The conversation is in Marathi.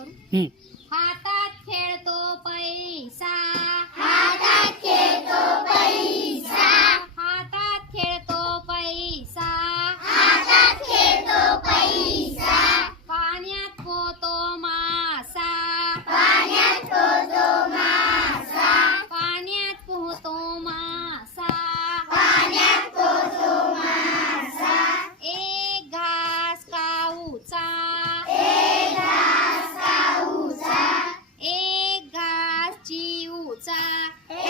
करू. हातात खेळतो पैसा 在。